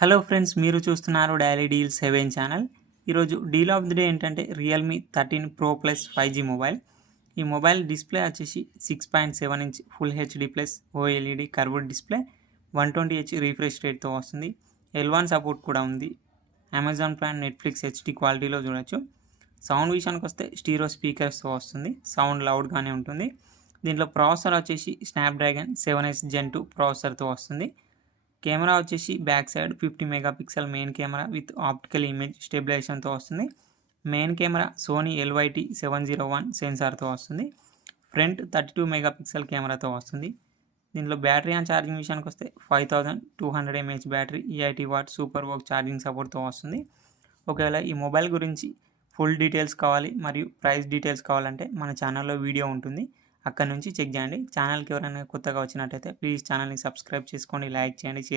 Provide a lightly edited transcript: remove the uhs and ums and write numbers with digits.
Hello friends, మీరు చూస్తున్నారు daily deal 7 channel. ఈరోజు డీల్ ఆఫ్ ది డే ఏంటంటే Realme 13 pro plus 5G mobile. ఈ మొబైల్ డిస్ప్లే వచ్చేసి 6.7 inch full HD plus OLED curved display, 120Hz refresh రేట్తో వస్తుంది. L1 support కూడా ఉంది. అమెజాన్ ప్రైమ్, నెట్ఫ్లిక్స్ హెచ్డి క్వాలిటీలో చూడొచ్చు. సౌండ్ విషయానికి వస్తే స్టీరో స్పీకర్స్తో వస్తుంది. సౌండ్ లౌడ్గానే ఉంటుంది. దీంట్లో ప్రాసెసర్ వచ్చేసి స్నాప్డ్రాగన్ 7S Gen 2 ప్రాసెసర్తో వస్తుంది. కెమెరా వచ్చేసి back side 50 megapixel main camera with optical image స్టెబిలైజేషన్తో వస్తుంది. మెయిన్ కెమెరా సోనీ LYT701 సెన్సార్తో వస్తుంది. ఫ్రంట్ 32 మెగాపిక్సెల్ కెమెరాతో వస్తుంది. దీంట్లో బ్యాటరీ అండ్ ఛార్జింగ్ విషయానికి వస్తే 5200 mAh battery, 80 what super work charging సపోర్ట్తో వస్తుంది. ఒకవేళ ఈ మొబైల్ గురించి ఫుల్ డీటెయిల్స్ కావాలి మరియు ప్రైస్ డీటెయిల్స్ కావాలంటే మన ఛానల్లో వీడియో ఉంటుంది, అక్కడ నుంచి చెక్ చేయండి. ఛానల్కి ఎవరైనా కొత్తగా వచ్చినట్టయితే ప్లీజ్ ఛానల్ని సబ్స్క్రైబ్ చేసుకోండి, లైక్ చేయండి.